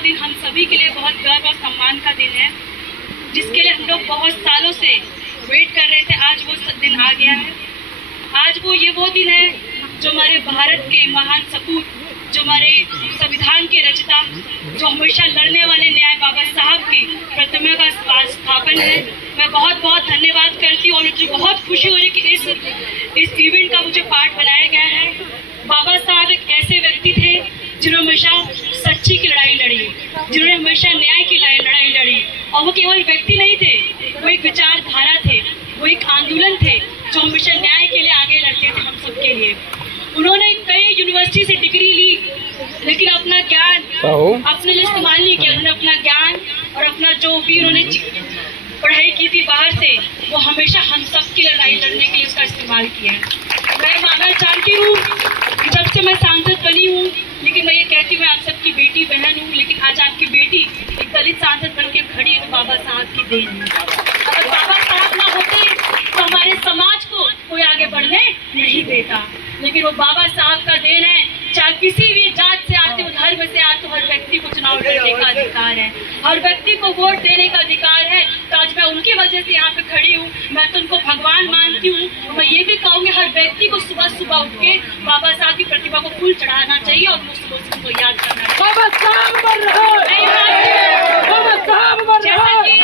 दिन हम सभी के लिए बहुत गर्व और सम्मान का दिन है, जिसके लिए हम लोग बहुत सालों से वेट कर रहे थे। आज वो दिन आ गया है। आज वो दिन है जो हमारे भारत के महान सपूत, जो हमारे संविधान के रचयिता, जो हमेशा लड़ने वाले न्याय बाबा साहब की प्रतिमा का स्थापन है। मैं बहुत बहुत धन्यवाद करती हूँ और मुझे बहुत खुशी हो रही है कि इस इवेंट का मुझे पार्ट बनाया गया है। बाबा साहब एक ऐसे व्यक्ति थे जिन्होंने हमेशा सच्ची की लड़ाई लड़ी, जिन्होंने हमेशा न्याय की लड़ाई लड़ी। और वो केवल व्यक्ति नहीं थे, वो एक विचारधारा थे, वो एक आंदोलन थे जो हमेशा न्याय के लिए आगे लड़ते थे हम सबके लिए। उन्होंने कई यूनिवर्सिटी से डिग्री ली, लेकिन अपना ज्ञान अपने लिए इस्तेमाल नहीं किया। उन्होंने अपना ज्ञान और अपना जो भी उन्होंने पढ़ाई की थी बाहर से, वो हमेशा हम सब की लड़ाई लड़ने के लिए उसका इस्तेमाल किया है। मैं जानती हूँ कि जब से मैं सांसद बनी हूँ, लेकिन मैं ये कहती हूँ मैं आप सबकी बेटी बहन हूँ, लेकिन आज आपकी बेटी एक दलित सांसद बन के खड़ी है तो बाबा साहब की देन है। अगर बाबा साहब ना होते तो हमारे समाज को कोई आगे बढ़ने नहीं देता, लेकिन वो बाबा साहब का देन है। चाहे किसी भी जात से आते हो, धर्म से आते हो, हर व्यक्ति को चुनाव लड़ने का अधिकार है, हर व्यक्ति को वोट देने का अधिकार है। तो आज मैं उनकी वजह से यहाँ पे खड़ी हूँ। मैं तो उनको भगवान मानती हूँ। मैं ये भी कहूँगी हर व्यक्ति को सुबह सुबह उठ के बाबा साहब की प्रतिमा को फूल चढ़ाना चाहिए और वो सुबह से उनको याद करना चाहिए। जैसा कि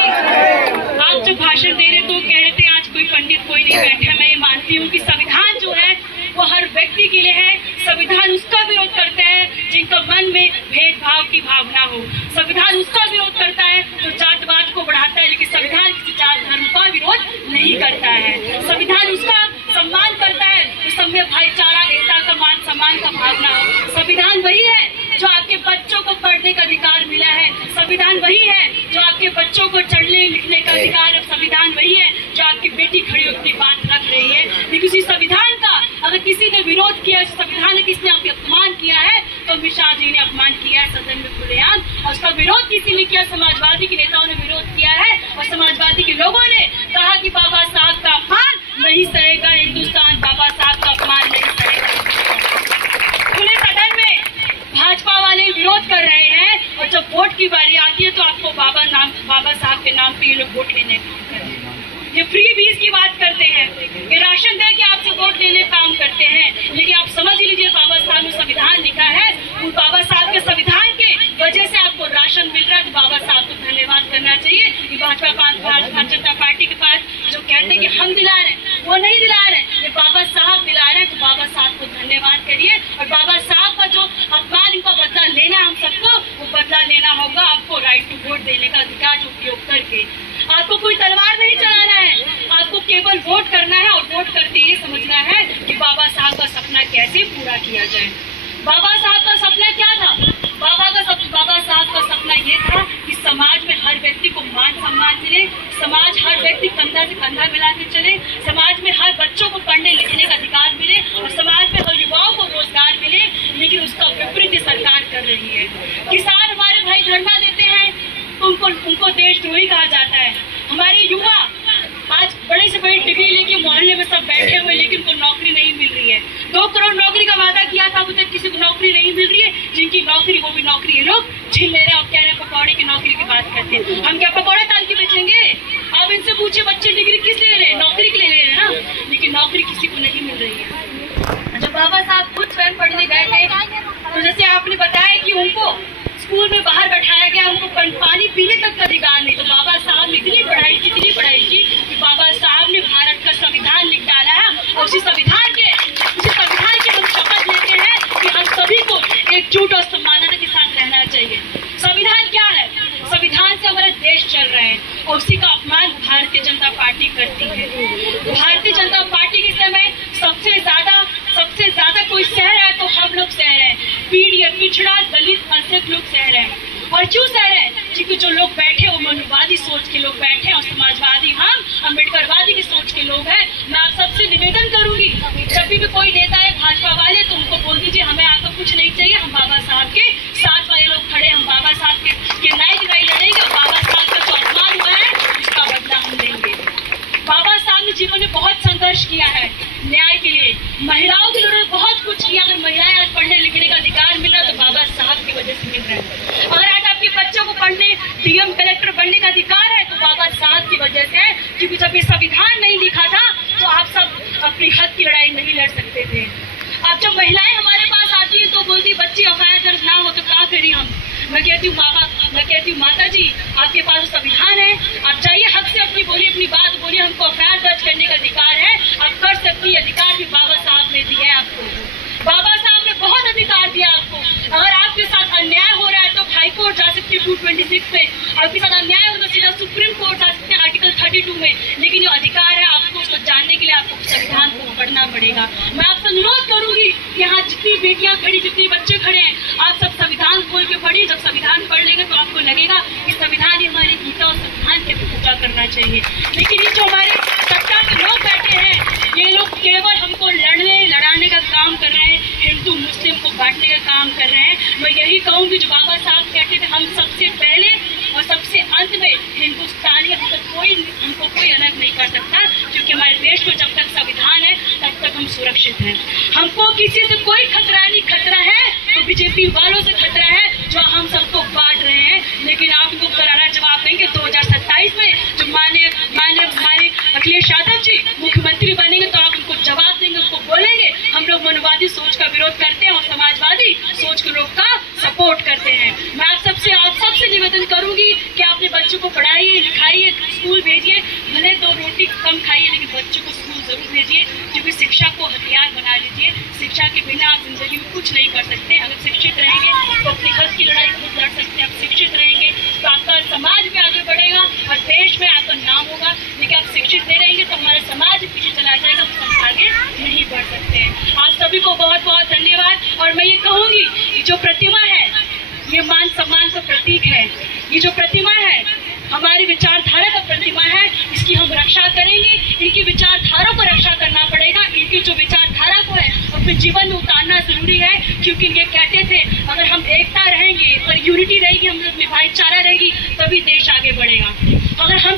आप जो भाषण दे रहे तो कह रहे थे आज कोई पंडित कोई नहीं बैठा, मैं ये मानती हूँ कि संविधान जो है वो हर व्यक्ति के लिए है। संविधान उसका विरोध करता है जिनका मन में भेदभाव की भावना हो। संविधान उसका विरोध करता है जो जातवाद को बढ़ाता है, लेकिन संविधान किसी जात धर्म का विरोध नहीं करता है। संविधान उसका सम्मान करता है तो सब में भाईचारा, एकता का, मान सम्मान का भावना हो। संविधान वही है जो आपके बच्चों को पढ़ने का अधिकार मिला है। संविधान वही है जो आपके बच्चों को चढ़ने लिखने का अधिकार है। संविधान वही है जो आपकी बेटी खड़ी अपनी बात रख रही है। लेकिन उसी संविधान का अगर किसी ने विरोध किया, संविधान ने किसी ने आपके अपमान किया है, तो अमित शाह जी ने अपमान किया है सदन में खुलेआम, और उसका विरोध किसी ने किया, समाजवादी के नेताओं ने विरोध किया है और समाजवादी के लोगों ने कहा कि बाबा साहब का अपमान नहीं सहेगा हिंदुस्तान, बाबा साहब का अपमान नहीं सहेगा। खुले सदन में भाजपा वाले विरोध कर रहे हैं और जब वोट की बारी आती है तो आपको बाबा साहब के नाम पे ये लोग वोट लेने काम कर रहे हैं। ये फ्री बीज की बात करते हैं, ये राशन दे के आपसे वोट लेने काम करते हैं। लेकिन आप समझ लीजिए बाबा साहब ने संविधान लिखा है, उन बाबा साहब के संविधान के वजह से आपको राशन मिल रहा है, तो बाबा साहब को धन्यवाद करना चाहिए। कि भारतीय जनता पार्टी के पास जो कहते हैं कि हम दिला रहे हैं, वो नहीं दिला रहे हैं, ये बाबा साहब दिला रहे हैं, तो बाबा साहब को धन्यवाद करिए। और बाबा साहब का जो अपमान, इनका बदला लेना हम सबको, वो बदला लेना होगा। आपको राइट टू वोट देने का अधिकार उपयोग करके, आपको कोई तलवार नहीं चलाना है, आपको केवल वोट करना है और वोट करके ये समझना है कि बाबा साहब का सपना कैसे पूरा किया जाए। बाबा साहब का सपना क्या था? बाबा साहब का सपना ये था कि समाज में हर व्यक्ति को मान सम्मान मिले, समाज हर व्यक्ति कंधा से कंधा मिला के चले, समाज में हर बच्चों को पढ़ने लिखने का अधिकार मिले और समाज में हर युवाओं को रोजगार मिले। लेकिन उसका विपरीत सरकार कर रही है। किसान हमारे भाई धरना देते हैं तो उनको देशद्रोही कहा जाता है। हमारे युवा आज बड़े से बड़ी डिग्री लेके मोहल्ले में सब बैठे हुए, लेकिन उनको नौकरी नहीं मिल रही है। 2 करोड़ नौकरी का वादा किया था, अभी तक किसी को नौकरी नहीं मिल रही है। जिनकी नौकरी, वो भी नौकरी ये लोग छीन ले रहे हैं और कह रहे हैं पकौड़े की नौकरी की बात करते हैं। हम क्या पकौड़े ताल के बेचेंगे? आप इनसे पूछिए बच्चे डिग्री किस ले रहे हैं? नौकरी के लिए ले रहे हैं ना, लेकिन नौकरी किसी को नहीं मिल रही है। जब बाबा साहब खुद स्वयं पढ़ने गए थे तो जैसे आपने बताया कि उनको स्कूल में बाहर बैठाया गया, उनको पानी पीने तक का अधिकार नहीं। तो बाबा साहब ने इतनी पढ़ाई की कि बाबा साहब ने भारत का संविधान लिख डाला है और उसी संविधान के हम शपथ लेते हैं कि हम सभी को एकजुट और सम्मानना के साथ रहना चाहिए। संविधान क्या है? संविधान से हमारा देश चल रहा है और उसी का अपमान भारतीय जनता पार्टी करती है। भारतीय जनता पार्टी के समय सबसे ज्यादा कोई सह रहा है तो हम लोग सह रहे हैं, पिछड़ा दलित अल्पसंख्यक लोग सह रहे हैं। और क्यों सह रहे हैं? क्योंकि जो लोग बैठे वो मनुवादी सोच के लोग बैठे और समाजवादी हम अम्बेडकरवादी की सोच के लोग हैं। मैं आप सबसे निवेदन करूंगी, जब भी कोई नेता है भाजपा वाले तो उनको बोल दीजिए हमें आपका कुछ नहीं चाहिए, हम बाबा साहब के साथ वाले लोग खड़े, हम बाबा साहब के न्याय की लड़ाई लड़ेंगे। बाबा साहब का जो अपमान हुआ है उसका बदला हम लेंगे। बाबा साहब ने जीवन में बहुत संघर्ष किया है न्याय के लिए, महिलाओं के लिए बहुत कुछ किया। अगर महिलाएं आज पढ़ने लिखने का अधिकार मिला तो बाबा साहब की वजह से मिल रहा है। अगर आज आपके बच्चों को पढ़ने, डीएम कलेक्टर बनने का अधिकार है तो बाबा साहब की वजह से है, क्योंकि जब ये संविधान नहीं लिखा था तो आप सब अपनी हक की लड़ाई नहीं लड़ सकते थे। अब जब महिलाएं हमारे पास आती है तो बोलती बच्ची एफआईआर दर्ज ना हो तो क्या करें हम। मैं कहती हूँ माता जी, आपके पास तो संविधान है, आप जाइए हक से अपनी बोलिए, अपनी बात बोलिए, हमको एफआईआर दर्ज करने का अधिकार है, आप कर सकती है। अधिकार भी बाबा साहब ने दिया है आपको, बाबा साहब ने बहुत अधिकार दिया आपको। अगर आपके साथ अन्याय हो रहा है तो हाई कोर्ट जा सकते हैं 226 में, आपके साथ अन्याय हो तो सीधा सुप्रीम कोर्ट जा सकते हैं आर्टिकल 32 में। लेकिन जो अधिकार है आपको उसको जानने के लिए आपको संविधान को पढ़ना पड़ेगा। मैं आपसे अनुरोध करूंगी, यहाँ जितनी बेटियां खड़ी, जितने बच्चे खड़े हैं, आप सब संविधान खोल के पढ़िए। जब संविधान पढ़ लेंगे तो आपको लगेगा कि संविधान ही हमारी गीता और संविधान के पूजा करना चाहिए। लेकिन ये जो हमारे सत्ता के लोग बैठे हैं, ये लोग केवल हमको लड़ाने का काम कर रहे हैं, हिंदू मुस्लिम को बांटने का काम कर रहे हैं। मैं यही कहूँगी जो बाबा साहब कहते थे, हम सबसे पहले और सबसे अंत में हिंदुस्तानी, हमको कोई अलग नहीं कर सकता, क्योंकि हमारे देश में जब तक संविधान है तब तक हम सुरक्षित हैं। हमको किसी से कोई खतरा नहीं, खतरा है तो बीजेपी वालों से खतरा है जो हम सबको बांट रहे हैं। लेकिन आप इनको करारा जवाब देंगे 2027 में, जब माननीय हमारे अखिलेश यादव जी मुख्यमंत्री बनेंगे तो आप उनको जवाब देंगे, उनको बोलेंगे हम लोग मनवादी सोच का विरोध करते हैं और समाजवादी सोच के लोग का सपोर्ट करते हैं। मैं आप सबसे निवेदन करूंगी कि आप अपने बच्चों को पढ़ाइए, लिखाइए, स्कूल भेजिए, भले 2 रोटी कम खाइए लेकिन बच्चों को स्कूल जरूर भेजिए, क्योंकि शिक्षा को हथियार बना लीजिए। शिक्षा के बिना आप जिंदगी में कुछ नहीं कर सकते। अगर शिक्षित रहेंगे तो अपनी हक की लड़ाई खुद लड़ सकते हैं। आप शिक्षित रहेंगे तो आपका समाज में आगे बढ़ेगा और देश में आपका नाम होगा। लेकिन आप शिक्षित नहीं रहेंगे तो हमारा समाज पीछे चला जाएगा, तो हम आगे नहीं बढ़ सकते हैं। आप सभी को बहुत बहुत धन्यवाद। और मैं ये कहूँगी कि जो प्रतिमा है ये मान सम्मान का प्रतीक है। ये जो प्रतिमा है हमारी विचारधारा का प्रतिमा है, इसकी हम रक्षा करेंगे। इनकी विचारधारा को रक्षा करना पड़ेगा। इनकी जो विचारधारा को है अपने जीवन में उतारना जरूरी है, क्योंकि ये कहते थे अगर हम एकता रहेंगे और यूनिटी रहेगी, हम लोग में भाईचारा रहेगी, तभी देश आगे बढ़ेगा। अगर हम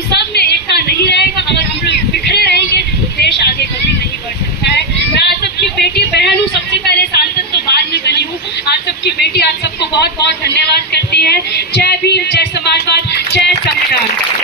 सब में एकता नहीं रहेगा, अगर हम लोग बिखरे रहेंगे तो देश आगे कभी नहीं बढ़ सकता है। मैं आज सबकी बेटी बहन हूँ, सबसे पहले सांसद तो बाद में बनी हूँ। आज सबकी बेटी आज सबको बहुत बहुत धन्यवाद करती है। जय भीम, जय समाजवाद, जय संविधान।